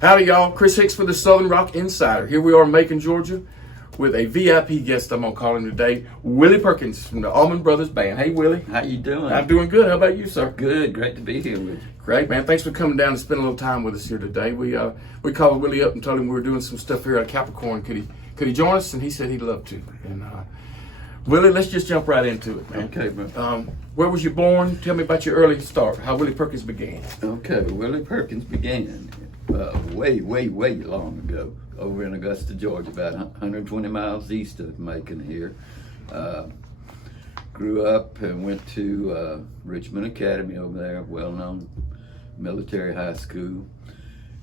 Howdy, y'all. Chris Hicks for the Southern Rock Insider. Here we are in Macon, Georgia, with a VIP guest I'm going to call him today, Willie Perkins from the Allman Brothers Band. Hey, Willie. How you doing? I'm doing good. How about you, sir? Good. Great to be here with you. Great, man. Thanks for coming down and spending a little time with us here today. We called Willie up and told him we were doing some stuff here at Capricorn. Could he join us? And he said he'd love to. And Willie, let's just jump right into it, man. Okay, bro. Where was you born? Tell me about your early start, how Willie Perkins began. Okay, Willie Perkins began way long ago over in Augusta, Georgia, about 120 miles east of Macon here. Grew up and went to Richmond Academy over there, well-known military high school.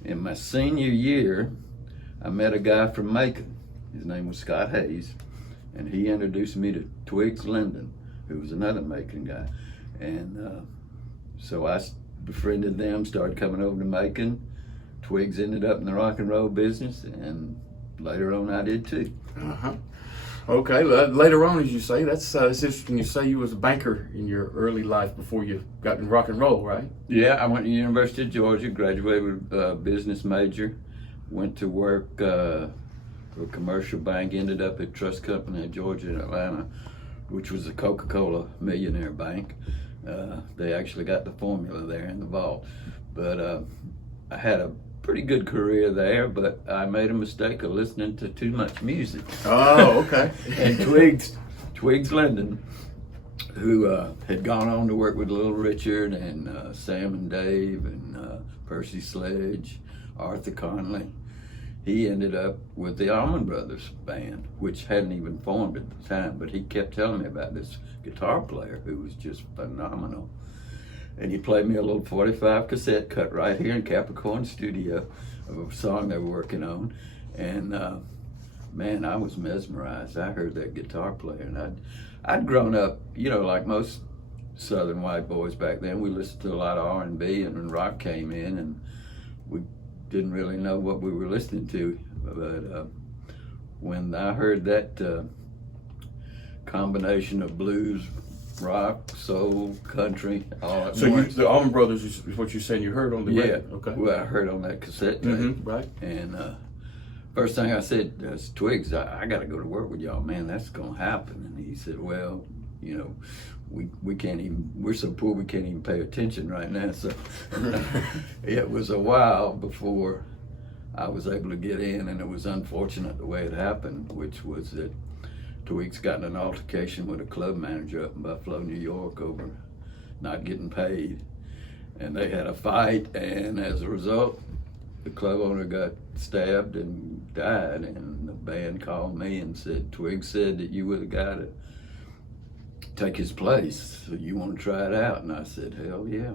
In my senior year, I met a guy from Macon. His name was Scott Hayes, and he introduced me to Twigs Linden, who was another Macon guy. And so I befriended them, started coming over to Macon. Twigs ended up in the rock and roll business, and later on I did too. Okay, later on, as you say, that's it's interesting. You say you was a banker in your early life before you got in rock and roll, right? Yeah, I went to the University of Georgia, graduated with a business major, went to work for a commercial bank, ended up at Trust Company of Georgia in Atlanta, which was a Coca-Cola millionaire bank. They actually got the formula there in the vault. But I had a pretty good career there, but I made a mistake of listening to too much music. Oh, okay. And Twigs Linden, who had gone on to work with Little Richard and Sam and Dave and Percy Sledge, Arthur Conley, he ended up with the Allman Brothers Band, which hadn't even formed at the time, but he kept telling me about this guitar player who was just phenomenal. And he played me a little 45 cassette cut right here in Capricorn Studio of a song they were working on. And man, I was mesmerized. I heard that guitar player, and I'd grown up, you know, like most Southern white boys back then. We listened to a lot of R&B, and when rock came in, and we didn't really know what we were listening to. But when I heard that combination of blues, rock, soul, country, all at once. The Allman Brothers is what you're saying you heard on the radio? Okay. Well, I heard on that cassette tape. Right. And first thing I said, Twigs, I got to go to work with y'all, man. That's going to happen. And he said, well, you know, we can't even, we're so poor we can't even pay attention right now. So it was a while before I was able to get in, and it was unfortunate the way it happened, which was that Twigs got in an altercation with a club manager up in Buffalo, New York over not getting paid. And they had a fight, and as a result, the club owner got stabbed and died. And the band called me and said, Twigs said that you were the guy to take his place. So you want to try it out? And I said, hell yeah.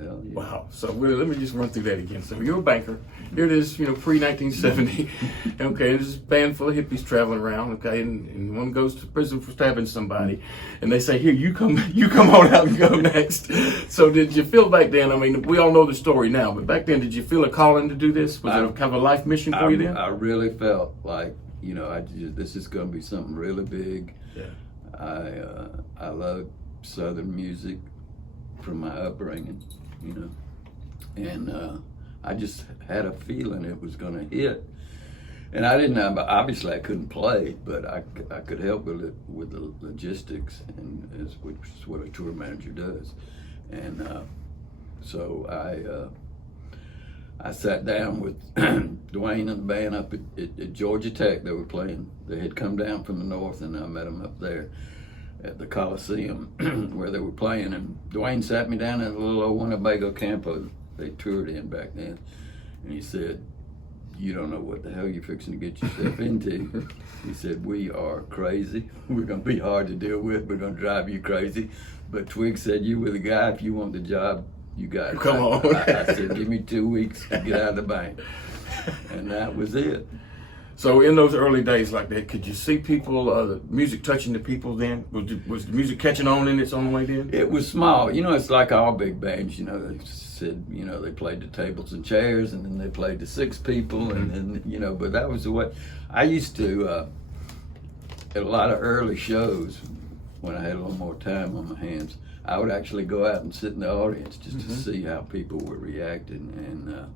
Hell yeah. Wow. So Willie, let me just run through that again. So you're a banker. Here it is, you know, pre-1970. Okay, there's a band full of hippies traveling around. Okay, and one goes to prison for stabbing somebody, and they say, "Here, you come on out and go next." So did you feel back then? I mean, we all know the story now, but back then, did you feel a calling to do this? Was it kind of a life mission for you then? I really felt like, you know, this is going to be something really big. Yeah. I love Southern music from my upbringing, you know, and I just had a feeling it was going to hit. And I didn't have, obviously I couldn't play, but I could help with it, with the logistics, and which is what a tour manager does. And so I sat down with Duane and the band up at Georgia Tech. They were playing. They had come down from the north, and I met them up there at the Coliseum where they were playing. And Duane sat me down in a little old Winnebago camper they toured in back then, and he said, you don't know what the hell you're fixing to get yourself into. He said, we are crazy. We're going to be hard to deal with. We're going to drive you crazy. But Twig said, you were the guy. If you want the job, you got it. Come on. I said, give me 2 weeks to get out of the bank. And that was it. So in those early days like that, could you see people, the music touching the people then? Was the music catching on in its own way then? It was small. You know, it's like all big bands, you know, they said, you know, they played the tables and chairs, and then they played the 6 people, and then, you know, but that was the way. I used to, at a lot of early shows, when I had a little more time on my hands, I would actually go out and sit in the audience just to see how people were reacting. And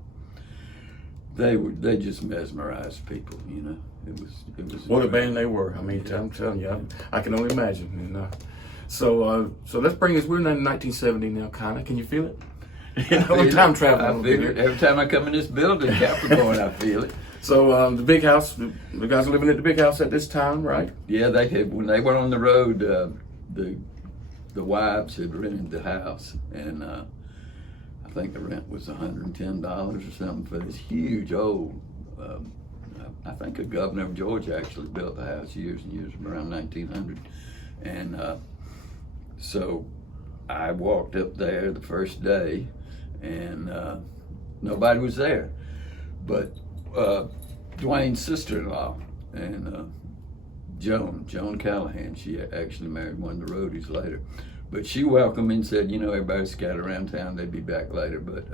They just mesmerized people, you know. It was What a band they were. I mean, I'm telling you, I can only imagine. And so let's bring us. We're in 1970 now, kind of. Can you feel it? You know, we're time traveling. I feel it every time I come in this building, Capricorn. I feel it. So the big house, the guys are living at the big house at this time, right? Yeah, they had when they were on the road. The wives had rented the house, and I think the rent was $110 or something for this huge old. I think a governor of Georgia actually built the house years and years around 1900, and so I walked up there the first day, and nobody was there, but Duane's sister-in-law and Joan Callahan. She actually married one of the roadies later. But she welcomed me and said, you know, everybody's scattered around town. They'd be back later. But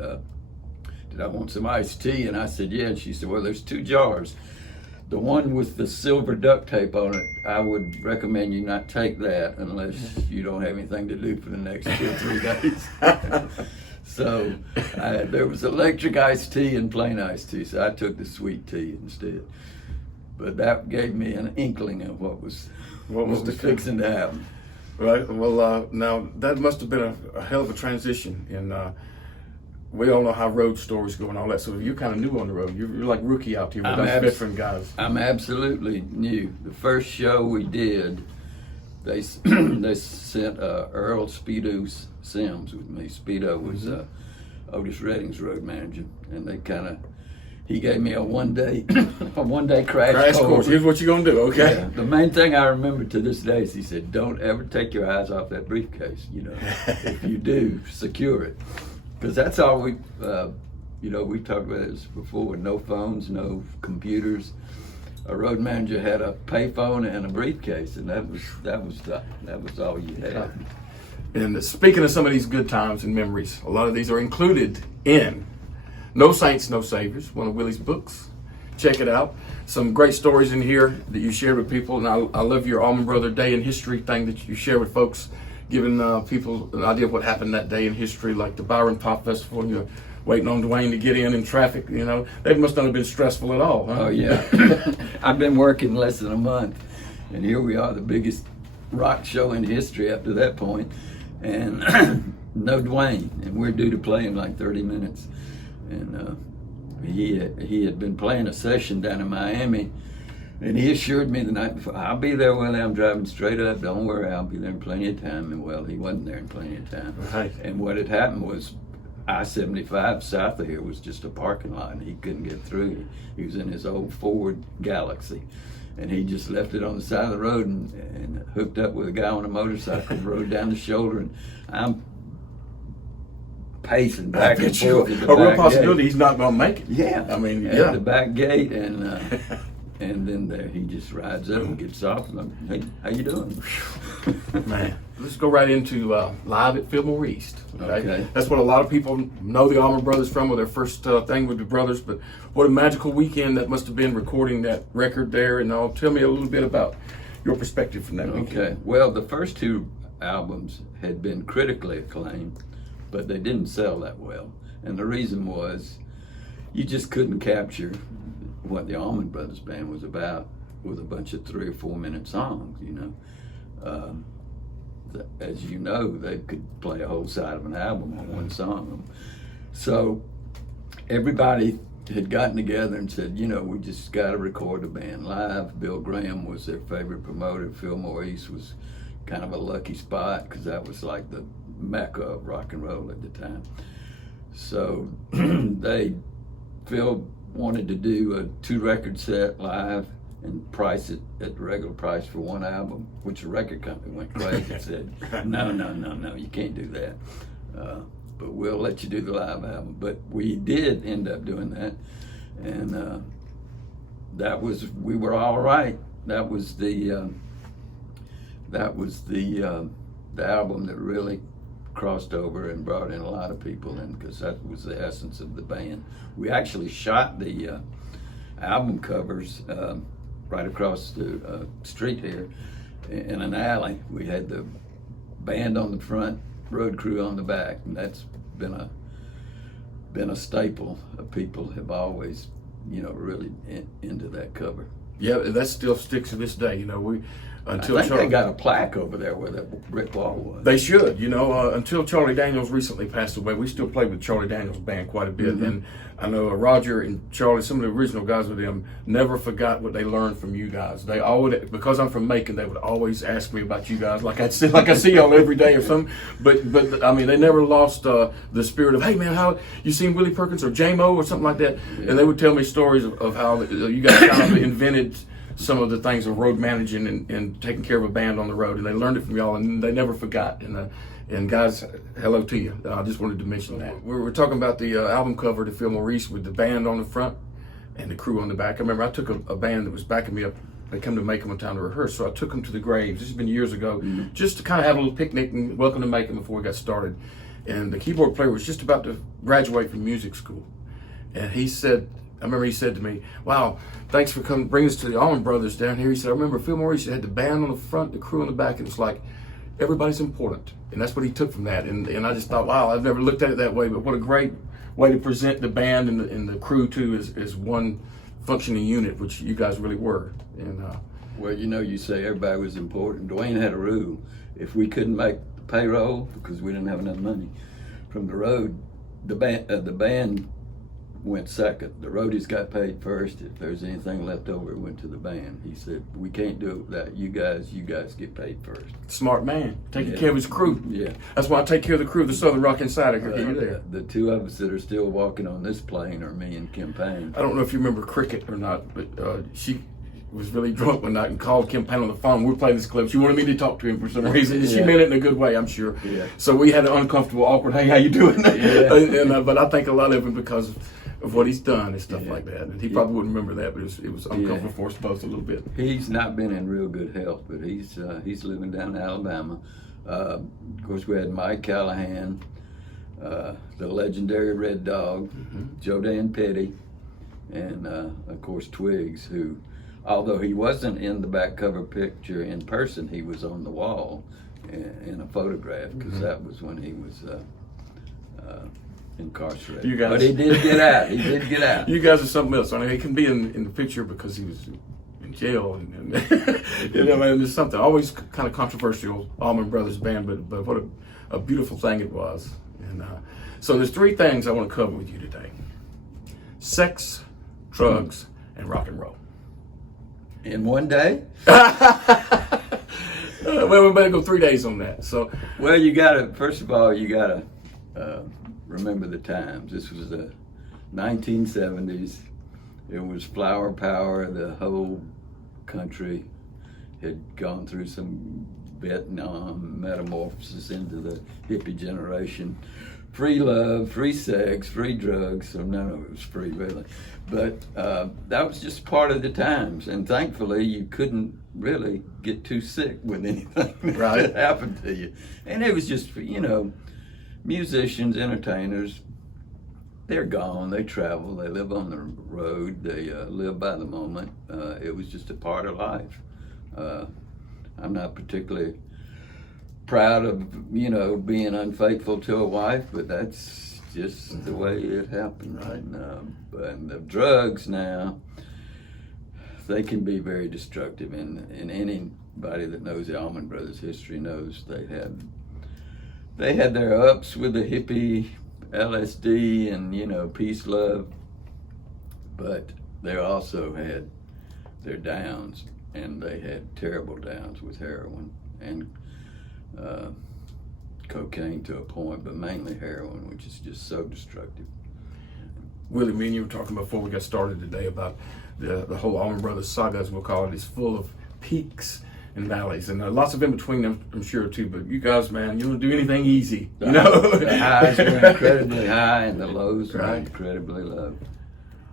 did I want some iced tea? And I said, yeah. And she said, well, there's 2 jars. The one with the silver duct tape on it, I would recommend you not take that unless you don't have anything to do for the next 2 or 3 days. So there was electric iced tea and plain iced tea. So I took the sweet tea instead. But that gave me an inkling of what was fixing to happen. Right. Well, now that must have been a hell of a transition, and we all know how road stories go and all that. So you're kind of new on the road. You're like rookie out here with us veteran guys. I'm absolutely new. The first show we did, they sent Earl Speedo Sims with me. Speedo was Otis Redding's road manager, and he gave me a one-day crash course. Here's what you're gonna do, okay? Yeah. The main thing I remember to this day is he said, "Don't ever take your eyes off that briefcase. You know, if you do, secure it, because that's all we. We talked about this before. No phones, no computers. A road manager had a payphone and a briefcase, and that was all you had." And speaking of some of these good times and memories, a lot of these are included in No Saints, No Saviors, one of Willie's books. Check it out. Some great stories in here that you shared with people. And I love your Allman Brother Day in History thing that you share with folks, giving people an idea of what happened that day in history, like the Byron Pop Festival, and you're waiting on Duane to get in traffic. You know, they must not have been stressful at all, huh? Oh, yeah. I've been working less than a month, and here we are, the biggest rock show in history up to that point, and no Duane, and we're due to play in like 30 minutes. And he had been playing a session down in Miami, and he assured me the night before, "I'll be there, Willie. I'm driving straight up. Don't worry, I'll be there in plenty of time." And well, he wasn't there in plenty of time. Right. And what had happened was I-75 south of here was just a parking lot, and he couldn't get through. He was in his old Ford Galaxy, and he just left it on the side of the road and hooked up with a guy on a motorcycle, rode down the shoulder, and I'm pacing back and forth at the a real back possibility gate. he's not going to make it. Yeah, I mean, at yeah. the back gate, and then there he just rides up and gets off, and I'm, "Hey, how you doing?" Man, let's go right into live at Fillmore East. Okay. That's what a lot of people know the Allman Brothers from, with their first thing with the brothers. But what a magical weekend that must have been, recording that record there. And tell me a little bit about your perspective from that weekend. Okay. Well, the first 2 albums had been critically acclaimed, but they didn't sell that well. And the reason was you just couldn't capture what the Allman Brothers Band was about with a bunch of 3 or 4 minute songs, you know. As you know, they could play a whole side of an album on one song. So everybody had gotten together and said, you know, we just got to record the band live. Bill Graham was their favorite promoter. Fillmore East was kind of a lucky spot because that was like the mecca of rock and roll at the time. So Phil wanted to do a 2-record set live and price it at the regular price for one album, which the record company went crazy and said, no, you can't do that. But we'll let you do the live album. But we did end up doing that, and we were all right. That was the album that really crossed over and brought in a lot of people in, because that was the essence of the band. We actually shot the album covers right across the street here in an alley. We had the band on the front, road crew on the back, and that's been a staple. People have always really into that cover. Yeah, that still sticks to this day. Until I think they got a plaque over there where that brick wall was. They should, until Charlie Daniels recently passed away, we still played with Charlie Daniels' band quite a bit. Mm-hmm. And I know Roger and Charlie, some of the original guys with them, never forgot what they learned from you guys. They always, because I'm from Macon, they would always ask me about you guys, like I see y'all every day or something. But I mean, they never lost the spirit of, hey man, how you seen Willie Perkins or J-Mo or something like that? Yeah. And they would tell me stories of how you guys kind of invented some of the things of road managing and taking care of a band on the road, and they learned it from y'all, and they never forgot. And guys, hello to you. I just wanted to mention that. We were talking about the album cover to Phil Maurice with the band on the front and the crew on the back. I remember I took a band that was backing me up. They come to Macon one time to rehearse, so I took them to the Graves. This has been years ago, just to kind of have a little picnic and welcome to Macon before we got started. And the keyboard player was just about to graduate from music school, and he said, I remember he said to me, wow, thanks for coming, bringing us to the Allman Brothers down here. He said, I remember Phil Maurice had the band on the front, the crew on the back, and it's like, everybody's important. And that's what he took from that. And I just thought, wow, I've never looked at it that way, but what a great way to present the band and the crew too as one functioning unit, which you guys really were. And well, you say everybody was important. Duane had a rule. If we couldn't make the payroll because we didn't have enough money from the road, the band went second. The roadies got paid first. If there's anything left over, it went to the band. He said, we can't do it without you guys. You guys get paid first. Smart man, taking care of his crew. Yeah. That's why I take care of the crew of the Southern Rock Insider. There. The two of us that are still walking on this plane are me and Kim Payne. I don't know if you remember Cricket or not, but she was really drunk one night and called Kim Payne on the phone. We were playing this clip. She wanted me to talk to him for some reason. Yeah. She meant it in a good way, I'm sure. Yeah. So we had an uncomfortable, awkward, hey, how you doing? Yeah. But I think a lot of it because of what he's done and stuff like that. And he probably wouldn't remember that, but it was uncomfortable for us both a little bit. He's not been in real good health, but he's living down in Alabama. Of course, we had Mike Callahan, the legendary Red Dog, Joe Dan Petty, and of course Twigs, who, although he wasn't in the back cover picture in person, he was on the wall in a photograph, because that was when he was incarcerated. But he did get out. You guys are something else. I mean, he can be in the picture because he was in jail, and there's something always kind of controversial. Allman Brothers Band, but what a beautiful thing it was. And so there's three things I want to cover with you today: sex, drugs, and rock and roll. In one day? Well, we better go 3 days on that. So, well, first of all, you gotta remember the times. This was the 1970s. It was flower power. The whole country had gone through some Vietnam metamorphosis into the hippie generation. Free love, free sex, free drugs. So none of it was free, really. But that was just part of the times. And thankfully, you couldn't really get too sick with anything that happened to you. And it was just, musicians, entertainers, they're gone. They travel. They live on the road. They live by the moment. It was just a part of life. I'm not particularly proud of, being unfaithful to a wife, but that's just the way it happened. And the drugs now, they can be very destructive. And anybody that knows the Allman Brothers history knows they had their ups with the hippie LSD and, peace, love, but they also had their downs, and they had terrible downs with heroin and cocaine to a point, but mainly heroin, which is just so destructive. Willie, me and you were talking before we got started today about the whole Allman Brothers saga, as we'll call it, is full of peaks and valleys, and lots of in between them, I'm sure too. But you guys, man, you don't do anything easy. The highs were incredibly high, and the lows were incredibly low.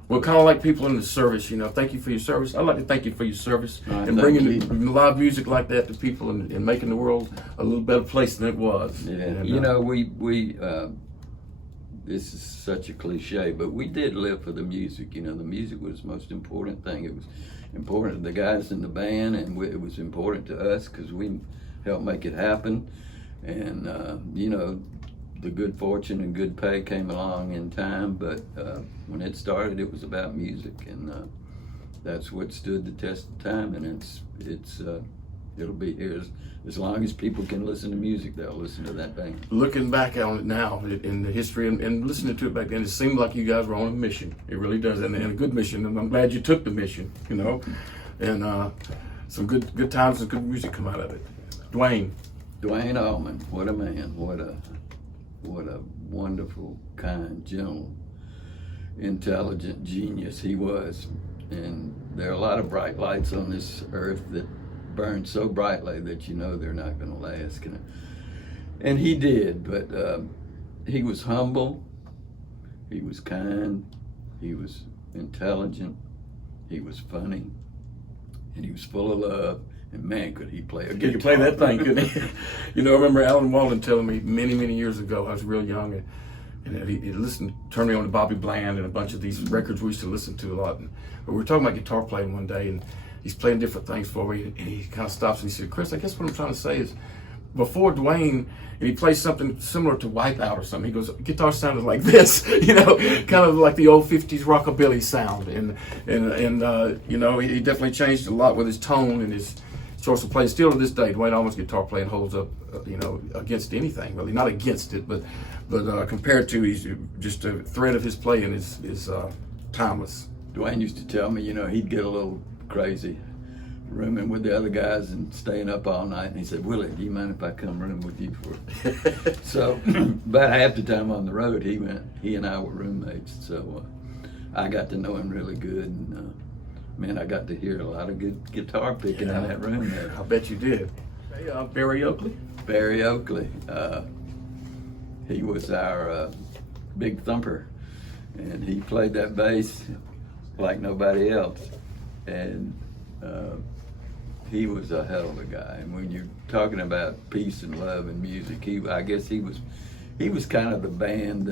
Well, kind of like people in the service, thank you for your service. I'd like to thank you for your service and bringing live music like that to people and making the world a little better place than it was. Yeah, and, we this is such a cliche, but we did live for the music. The music was the most important thing. It was important to the guys in the band, and it was important to us because we helped make it happen. And the good fortune and good pay came along in time, but when it started, it was about music, and that's what stood the test of time, and it'll be here as long as people can listen to music. They'll listen to that band. Looking back on it now in the history and listening to it back then, it seemed like you guys were on a mission. It really does, and a good mission. And I'm glad you took the mission, you know, and some good times and good music come out of it. Duane Allman, what a man! What a wonderful, kind, gentle, intelligent genius he was. And there are a lot of bright lights on this earth that burn so brightly that you know they're not going to last. And he did, but he was humble, he was kind, he was intelligent, he was funny, and he was full of love. And man, could he play a guitar. He could play that thing, couldn't he? You know, I remember Allman Walden telling me many years ago, I was real young, and he turned me on to Bobby Bland and a bunch of these records we used to listen to a lot. But we were talking about guitar playing one day, and he's playing different things for me, and he kind of stops and he said, Chris, I guess what I'm trying to say is, before Duane, and he plays something similar to Wipeout or something, he goes, guitar sounded like this, you know, kind of like the old 50s rockabilly sound. And you know, he definitely changed a lot with his tone and his choice of playing. Still to this day, Duane Allman's guitar playing holds up, you know, against anything, really. Not against it, but compared to, he's just a thread of his playing is timeless. Duane used to tell me, you know, he'd get a little crazy rooming with the other guys and staying up all night, and he said, Willie, do you mind if I come room with you for So about half the time on the road, he and I were roommates, so I got to know him really good, and man, I got to hear a lot of good guitar picking in that room there. I bet you did. Hey, Berry Oakley? Berry Oakley. He was our big thumper, and he played that bass like nobody else. And he was a hell of a guy. And when you're talking about peace and love and music, I guess he was kind of the band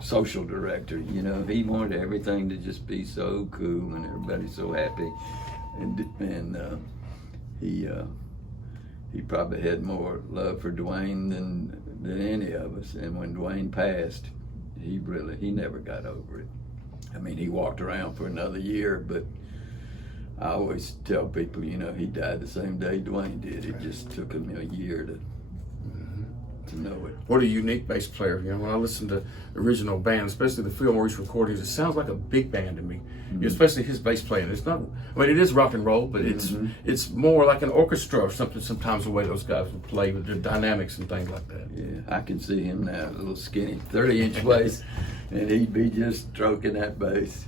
social director. You know, he wanted everything to just be so cool and everybody so happy. And he probably had more love for Duane than any of us. And when Duane passed, he never got over it. I mean, he walked around for another year, but I always tell people, you know, he died the same day Duane did. It just took him a year to know it. What a unique bass player. You know, when I listen to original bands, especially the Phil Maurice recordings, it sounds like a big band to me. You know, especially his bass playing. It's not, I mean, it is rock and roll, but it's more like an orchestra or something sometimes, the way those guys would play with their dynamics and things like that. Yeah, I can see him now, a little skinny, 30-inch waist, and he'd be just stroking that bass.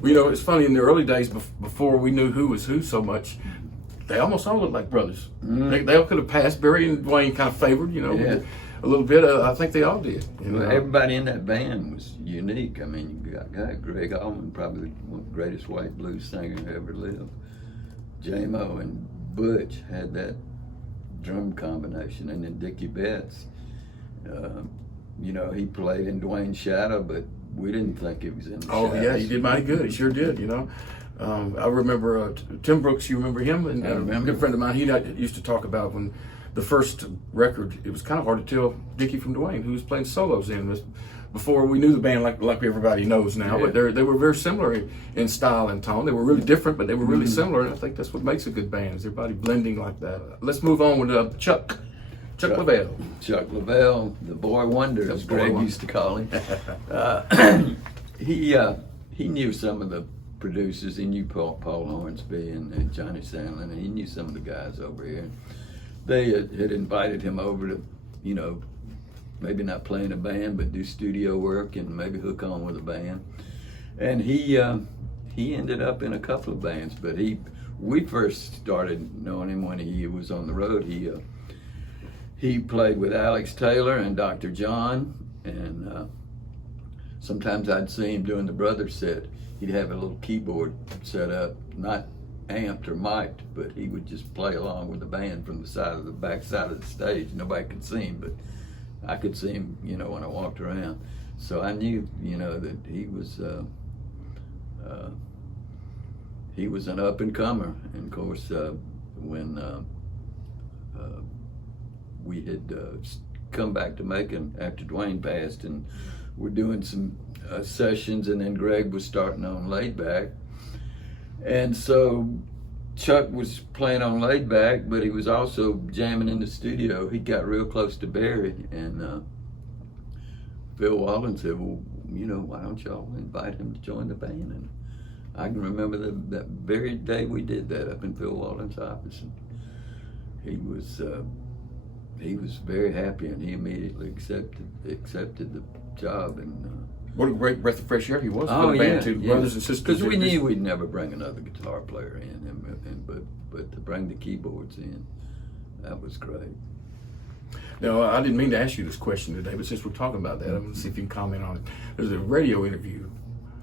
Well, you know, it's funny, in the early days, before we knew who was who so much, they almost all looked like brothers. They all could have passed. Berry and Duane kind of favored, you know, a little bit. I think they all did. You know? Well, everybody in that band was unique. I mean, you got Greg Allman, probably one of the greatest white blues singer who ever lived. J-Mo and Butch had that drum combination, and then Dickie Betts. You know, he played in Duane's shadow, but we didn't think it was in the shadow. Oh, yeah, he did mighty good. He sure did, you know. I remember Tim Brooks, you remember him? And I remember. A good friend of mine, he used to talk about when the first record, it was kind of hard to tell Dickie from Duane, who was playing solos in this, before we knew the band like everybody knows now. But they were very similar in style and tone. They were really different, but they were really similar, and I think that's what makes a good band, is everybody blending like that. Let's move on with Chuck Leavell. Chuck Leavell, the boy wonder, as Greg used to call him. He knew some of the producers. He knew Paul Hornsby and Johnny Sandlin, and he knew some of the guys over here. They had invited him over to, you know, maybe not play in a band, but do studio work and maybe hook on with a band. And he ended up in a couple of bands, but we first started knowing him when he was on the road. He played with Alex Taylor and Dr. John, and sometimes I'd see him doing the Brothers set. He'd have a little keyboard set up, not amped or mic'd, but he would just play along with the band from the back side of the stage. Nobody could see him, but I could see him, you know, when I walked around. So I knew, you know, that he was an up and comer. And of course, when we had come back to Macon after Duane passed, and we're doing some sessions, and then Greg was starting on Laid Back. And so Chuck was playing on Laid Back, but he was also jamming in the studio. He got real close to Berry, and Phil Walden said, well, you know, why don't y'all invite him to join the band? And I can remember that very day we did that up in Phil Walden's office. And he was very happy, and he immediately accepted the job. And what a great breath of fresh air he was for the band, too. Brothers and sisters. Because we knew we'd never bring another guitar player in, but to bring the keyboards in, that was great. Now, I didn't mean to ask you this question today, but since we're talking about that, I'm going to see if you can comment on it. There's a radio interview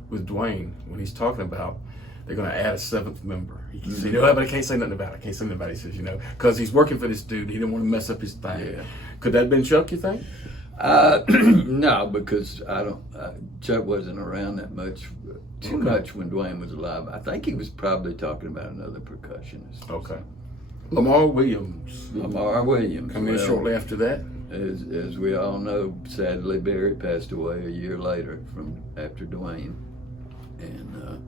with Duane when he's talking about they're going to add a seventh member. He said, you know, but I can't say nothing about it. I can't say nothing about it. He says, you know, because he's working for this dude. He didn't want to mess up his thing. Yeah. Could that have been Chuck, you think? No, because Chuck wasn't around that much, too much when Duane was alive. I think he was probably talking about another percussionist. Okay. Lamar Williams. Lamar Williams. Come in shortly after that. As we all know, sadly, Berry passed away a year later after Duane. And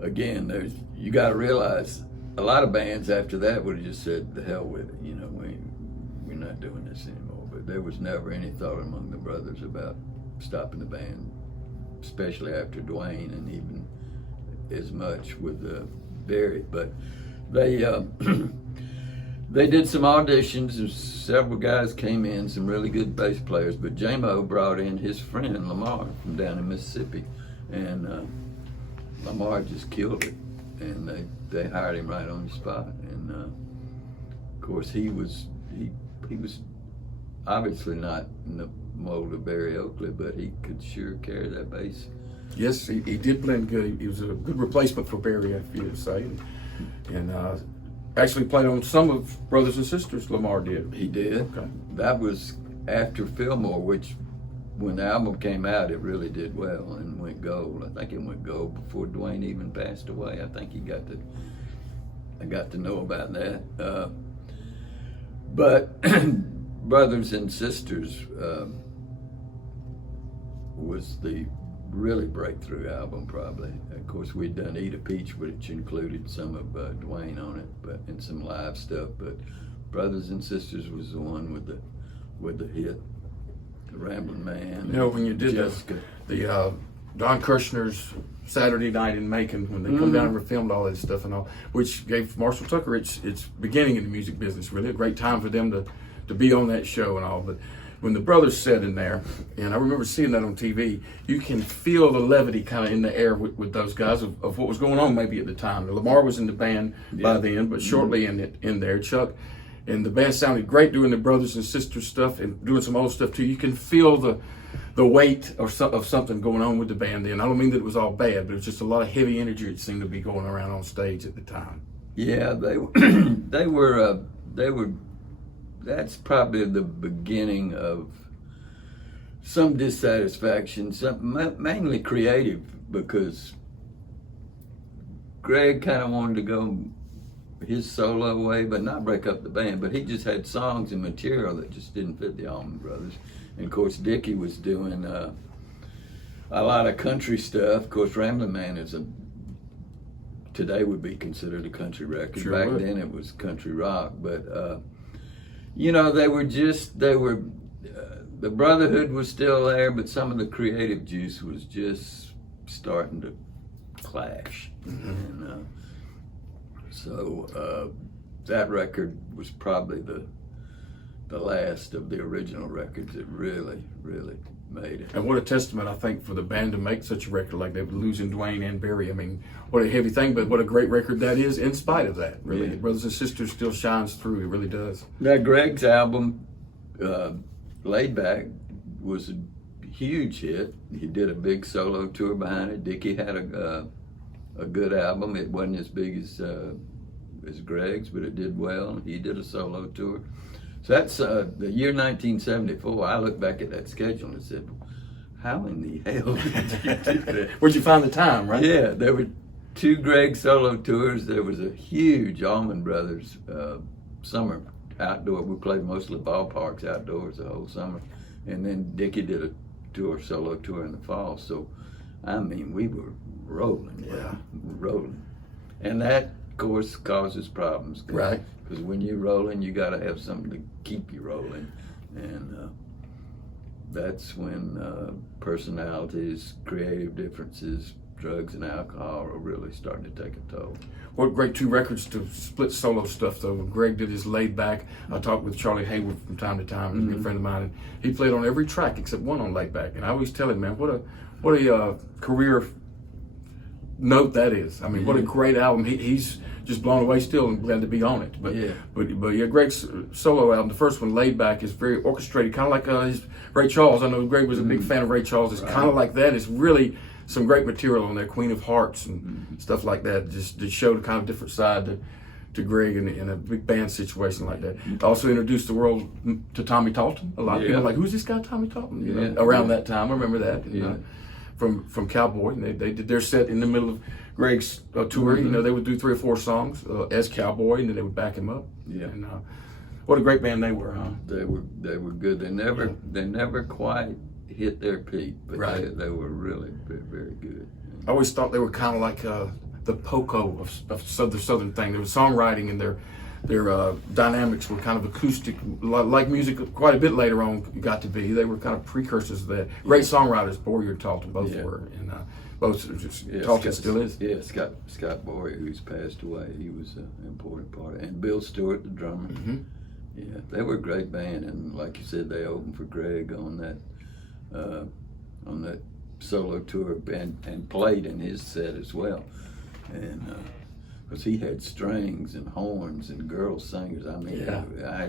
again, you got to realize a lot of bands after that would have just said, the hell with it. You know, we're not doing this anymore. But there was never any thought among the brothers about stopping the band, especially after Duane, and even as much with Berry. But they did some auditions, and several guys came in, some really good bass players, but J-Mo brought in his friend Lamar from down in Mississippi, and Lamar just killed it, and they hired him right on the spot. And of course he was obviously not in the mold of Berry Oakley, but he could sure carry that bass. Yes, he did blend good. He was a good replacement for Berry, I feel to say. And actually played on some of Brothers and Sisters, Lamar did. He did. Okay. That was after Fillmore, which when the album came out, it really did well and went gold. I think it went gold before Duane even passed away. I think I got to know about that. But Brothers and Sisters was the really breakthrough album, probably. Of course, we'd done Eat a Peach, which included some of Duane on it, and some live stuff. But Brothers and Sisters was the one with the hit, the Ramblin' Man. You know, when you did Jessica, the Don Kirshner's Saturday Night in Macon, when they come down and filmed all that stuff and all, which gave Marshall Tucker its beginning in the music business. Really a great time for them to be on that show and all. But when the brothers sat in there, and I remember seeing that on TV, you can feel the levity kind of in the air with those guys of what was going on maybe at the time. Lamar was in the band by then, but shortly in there, Chuck, and the band sounded great doing the Brothers and Sisters stuff and doing some old stuff too. You can feel the weight of something going on with the band then. I don't mean that it was all bad, but it was just a lot of heavy energy that seemed to be going around on stage at the time. Yeah, they were. That's probably the beginning of some dissatisfaction, mainly creative, because Greg kind of wanted to go his solo way, but not break up the band. But he just had songs and material that just didn't fit the Allman Brothers. And of course, Dickie was doing a lot of country stuff. Of course, Ramblin' Man today would be considered a country record. Sure Back would. then it was country rock, but you know, the brotherhood was still there, but some of the creative juice was just starting to clash. And so that record was probably the last of the original records that really, really made it. And what a testament, I think, for the band to make such a record like that, losing Duane and Berry. I mean, what a heavy thing, but what a great record that is in spite of that, really. Yeah. Brothers and Sisters still shines through, it really does. Now, Greg's album, Laid Back, was a huge hit. He did a big solo tour behind it. Dickie had a good album. It wasn't as big as Greg's, but it did well. He did a solo tour. So that's the year 1974. I look back at that schedule and said, how in the hell did you do that? Where'd you find the time, right? Yeah, there were 2 Greg solo tours. There was a huge Allman Brothers summer outdoor. We played mostly ballparks outdoors the whole summer. And then Dickie did a solo tour in the fall. So, I mean, we were rolling, rolling. And that, of course, causes problems. Right. Because when you're rolling, you got to have something to keep you rolling. And that's when personalities, creative differences, drugs and alcohol are really starting to take a toll. What great 2 records to split solo stuff, though. When Greg did his Laid Back, I talked with Charlie Hayward from time to time, he's a good friend of mine, and he played on every track except one on Laid Back. And I always tell him, man, what a career note that is. I mean, what a great album. He's just blown away still and glad to be on it. But yeah, Greg's solo album, the first one, Laid Back, is very orchestrated, kind of like his Ray Charles. I know Greg was a big fan of Ray Charles. It's kind of like that. It's really some great material on there, Queen of Hearts and stuff like that. Just to show the kind of different side to Greg in a big band situation like that. Also introduced the world to Tommy Talton. A lot of people are like, who's this guy, Tommy Talton? You know, around that time, I remember that. From Cowboy, and they did their set in the middle of Greg's tour. You know, they would do 3 or 4 songs as Cowboy, and then they would back him up. And what a great band they were, huh? They were good. They never quite hit their peak, but they were really very, very good. I always thought they were kind of like the Poco of the Southern thing. There was songwriting, and their dynamics were kind of acoustic, like music quite a bit later on got to be. They were kind of precursors of that. Great songwriters, Boyer and Talton both were, and both Talton still is. Yeah, Scott Boyer, who's passed away, he was an important part of it. And Bill Stewart, the drummer. Yeah, they were a great band, and like you said, they opened for Greg on that solo tour and played in his set as well. And because he had strings and horns and girl singers. I mean,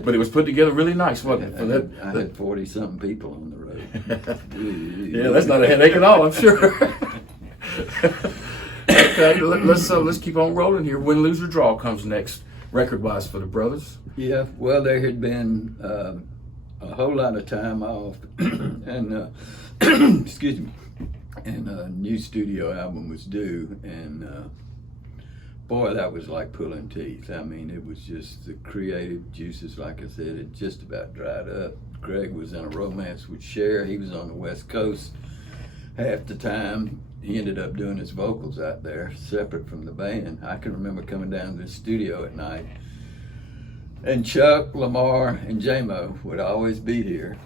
but it was put together really nice, wasn't it? I had 40-something people on the road. Yeah, that's not a headache at all, I'm sure. Okay, let's keep on rolling here. Win, Lose, or Draw comes next, record-wise, for the brothers. Yeah, well, there had been a whole lot of time off, and excuse me, and a new studio album was due, and boy, that was like pulling teeth. I mean, it was just the creative juices, like I said, it just about dried up. Greg was in a romance with Cher. He was on the West Coast half the time. He ended up doing his vocals out there, separate from the band. I can remember coming down to the studio at night, and Chuck, Lamar, and J-Mo would always be here.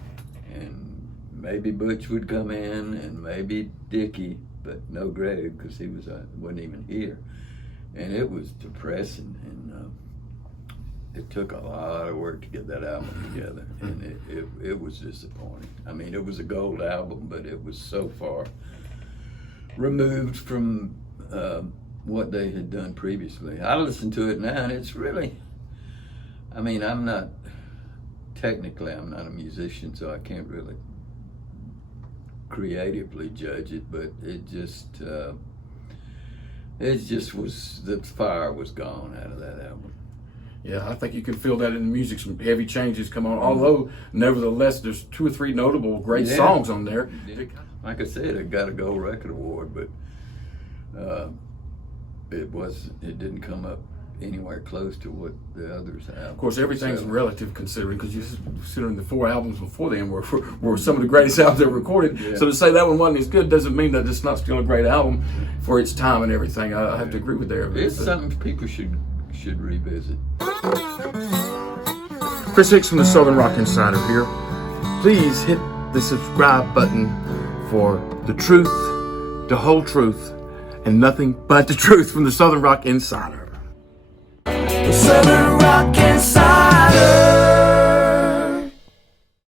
And maybe Butch would come in, and maybe Dickie, but no Greg, because he wasn't even here. And it was depressing, and it took a lot of work to get that album together, and it was disappointing. I mean, it was a gold album, but it was so far removed from what they had done previously. I listen to it now, and it's really, I mean, I'm not a musician, so I can't really creatively judge it, but it just was, the fire was gone out of that album. Yeah, I think you can feel that in the music. Some heavy changes come on, although nevertheless there's 2 or 3 notable great songs on there. Like I said, it got a gold record award, but it didn't come up anywhere close to what the others have. Of course, everything's relative considering, because you're considering the 4 albums before them were some of the greatest albums ever recorded. Yeah. So to say that one wasn't as good doesn't mean that it's not still a great album for its time and everything. I have to agree with there. It's something people should revisit. Chris Hicks from the Southern Rock Insider here. Please hit the subscribe button for the truth, the whole truth, and nothing but the truth from the Southern Rock Insider.